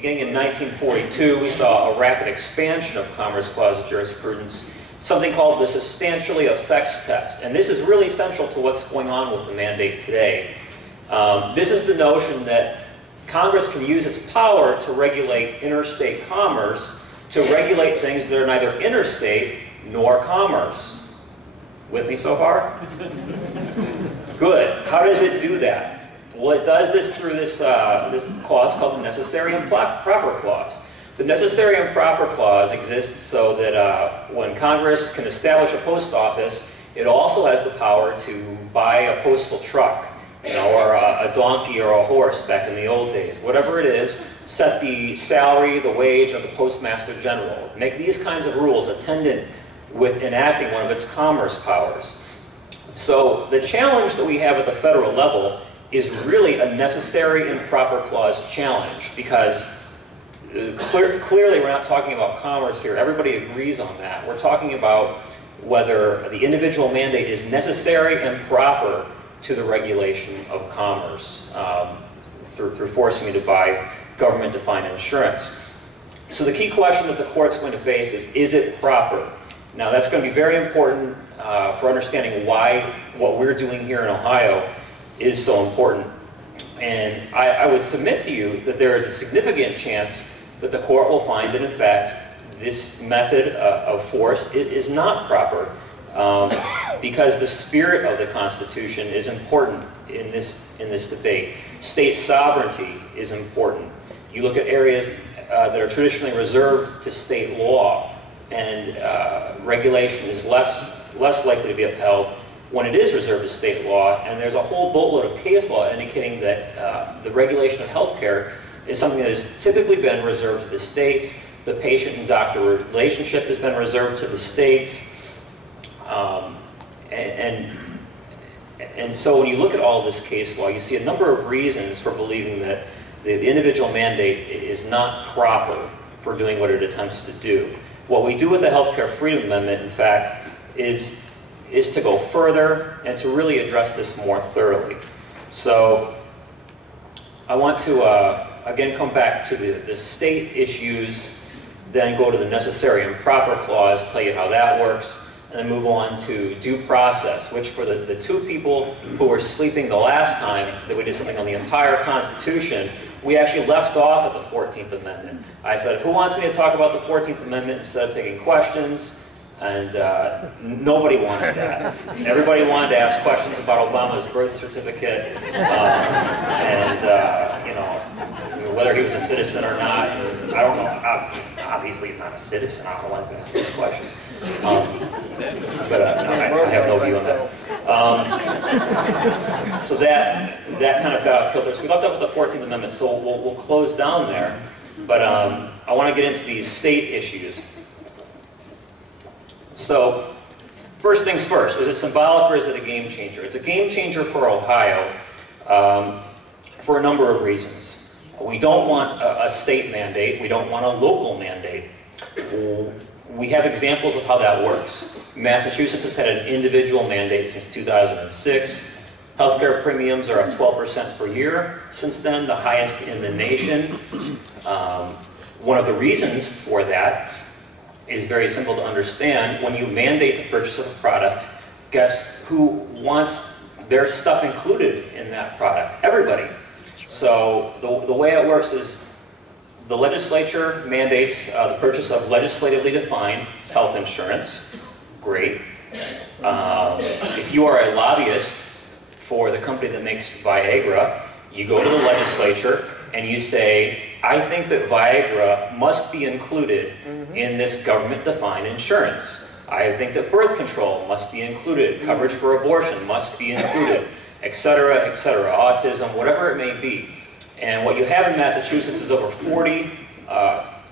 beginning in 1942, we saw a rapid expansion of Commerce Clause jurisprudence, something called the substantially affects test. And this is really central to what's going on with the mandate today. This is the notion that Congress can use its power to regulate interstate commerce to regulate things that are neither interstate nor commerce. With me so far? Good. How does it do that? Well, it does this through this clause called the Necessary and Proper Clause. The Necessary and Proper Clause exists so that when Congress can establish a post office, it also has the power to buy a postal truck, you know, or a donkey or a horse back in the old days. Whatever it is, set the salary, the wage of the Postmaster General. Make these kinds of rules attendant with enacting one of its commerce powers. So the challenge that we have at the federal level is really a Necessary and Proper Clause challenge, because clearly we're not talking about commerce here. Everybody agrees on that. We're talking about whether the individual mandate is necessary and proper to the regulation of commerce through forcing you to buy government-defined insurance. So the key question that the court's going to face is it proper? Now that's going to be very important for understanding why what we're doing here in Ohio is so important. And I would submit to you that there is a significant chance that the court will find that in fact this method of force is not proper, because the spirit of the Constitution is important in this debate. State sovereignty is important. You look at areas that are traditionally reserved to state law, and regulation is less likely to be upheld when it is reserved to state law, and there's a whole boatload of case law indicating that the regulation of healthcare is something that has typically been reserved to the states. The patient and doctor relationship has been reserved to the states. And so when you look at all this case law, you see a number of reasons for believing that the individual mandate is not proper for doing what it attempts to do. What we do with the Healthcare Freedom Amendment, in fact, is to go further and to really address this more thoroughly. So I want to again come back to the state issues, then go to the Necessary and Proper Clause, tell you how that works, and then move on to due process, which for the two people who were sleeping the last time that we did something on the entire Constitution, we actually left off at the 14th Amendment. I said, who wants me to talk about the 14th Amendment instead of taking questions? And nobody wanted that. Everybody wanted to ask questions about Obama's birth certificate, and you know, whether he was a citizen or not. I don't know. Obviously, he's not a citizen. I don't like to ask these questions. But no, I have no view on that. So that kind of got off kilter. So we left off with the 14th Amendment. So we'll close down there. But I want to get into these state issues. So, first things first, is it symbolic or is it a game changer? It's a game changer for Ohio for a number of reasons. We don't want a state mandate. We don't want a local mandate. We have examples of how that works. Massachusetts has had an individual mandate since 2006. Healthcare premiums are up 12% per year since then, the highest in the nation. One of the reasons for that is very simple to understand. When you mandate the purchase of a product, guess who wants their stuff included in that product? Everybody. So the way it works is the legislature mandates the purchase of legislatively defined health insurance. Great. If you are a lobbyist for the company that makes Viagra, you go to the legislature and you say, I think that Viagra must be included in this government-defined insurance. I think that birth control must be included. Coverage for abortion must be included, etc., etc., autism, whatever it may be. And what you have in Massachusetts is over 40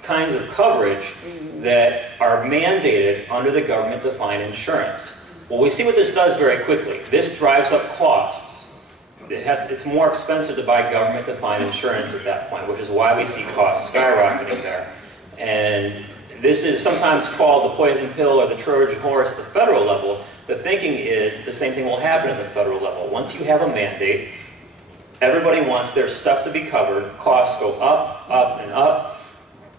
kinds of coverage that are mandated under the government-defined insurance. Well, we see what this does very quickly. This drives up costs. It's more expensive to buy government-defined insurance at that point, which is why we see costs skyrocketing there. And this is sometimes called the poison pill or the Trojan horse at the federal level. The thinking is the same thing will happen at the federal level. Once you have a mandate, everybody wants their stuff to be covered, costs go up, up, and up.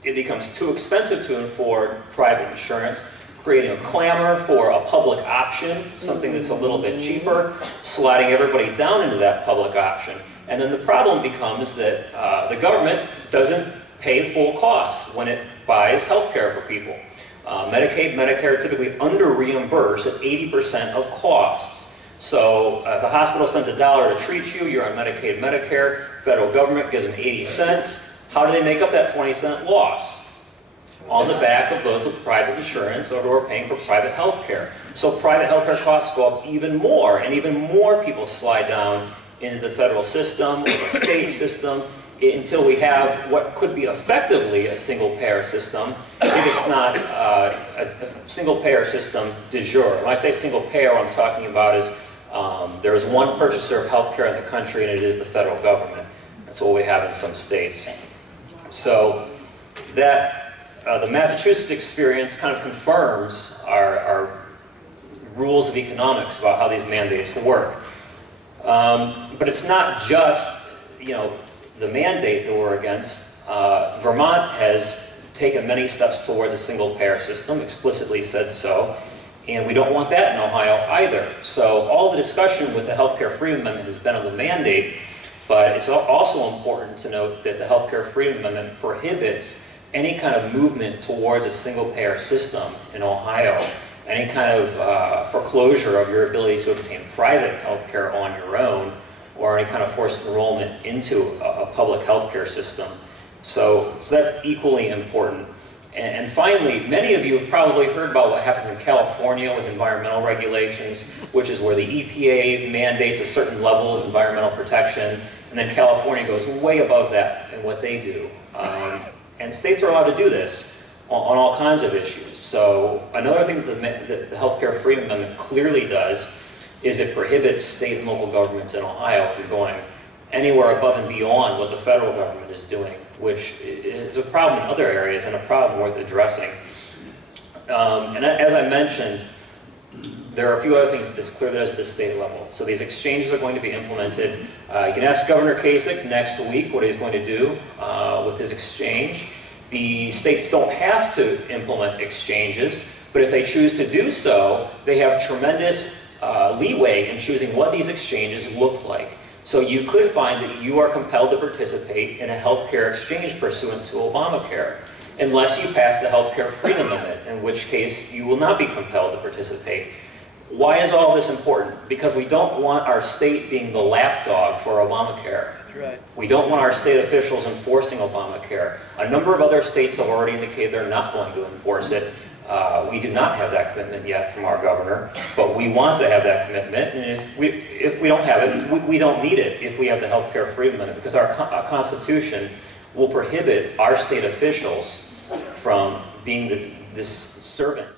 It becomes too expensive to afford private insurance, creating a clamor for a public option, something that's a little bit cheaper, sliding everybody down into that public option. And then the problem becomes that the government doesn't pay full costs when it buys health care for people. Medicaid, Medicare typically under-reimburse at 80% of costs. So if the hospital spends $1 to treat you, you're on Medicaid, Medicare, federal government gives them 80 cents. How do they make up that 20-cent loss? On the back of those with private insurance or who are paying for private health care. So private health care costs go up even more, and even more people slide down into the federal system or the state system until we have what could be effectively a single-payer system if it's not a single-payer system de jure. When I say single-payer, what I'm talking about is there is one purchaser of health care in the country, and it is the federal government. That's what we have in some states. So that the Massachusetts experience kind of confirms our rules of economics about how these mandates work. But it's not just, the mandate that we're against. Vermont has taken many steps towards a single-payer system, explicitly said so, and we don't want that in Ohio either. So all the discussion with the Healthcare Freedom Amendment has been on the mandate, but it's also important to note that the Healthcare Freedom Amendment prohibits any kind of movement towards a single-payer system in Ohio, any kind of foreclosure of your ability to obtain private health care on your own, or any kind of forced enrollment into a public health care system. So that's equally important. And finally, many of you have probably heard about what happens in California with environmental regulations, which is where the EPA mandates a certain level of environmental protection, and then California goes way above that in what they do. And states are allowed to do this on all kinds of issues. So another thing that the Healthcare Freedom Amendment clearly does is it prohibits state and local governments in Ohio from going anywhere above and beyond what the federal government is doing, which is a problem in other areas and a problem worth addressing. And as I mentioned, there are a few other things that this clearly does at the state level. So these exchanges are going to be implemented. You can ask Governor Kasich next week what he's going to do with his exchange. The states don't have to implement exchanges, but if they choose to do so, they have tremendous leeway in choosing what these exchanges look like. So you could find that you are compelled to participate in a healthcare exchange pursuant to Obamacare, unless you pass the Healthcare Freedom Amendment, in which case you will not be compelled to participate. Why is all this important? Because we don't want our state being the lapdog for Obamacare. That's right. We don't want our state officials enforcing Obamacare. A number of other states have already indicated they're not going to enforce it. We do not have that commitment yet from our governor, but we want to have that commitment, and if we don't have it, we don't need it if we have the Healthcare Freedom Amendment, because our Constitution will prohibit our state officials from being this servant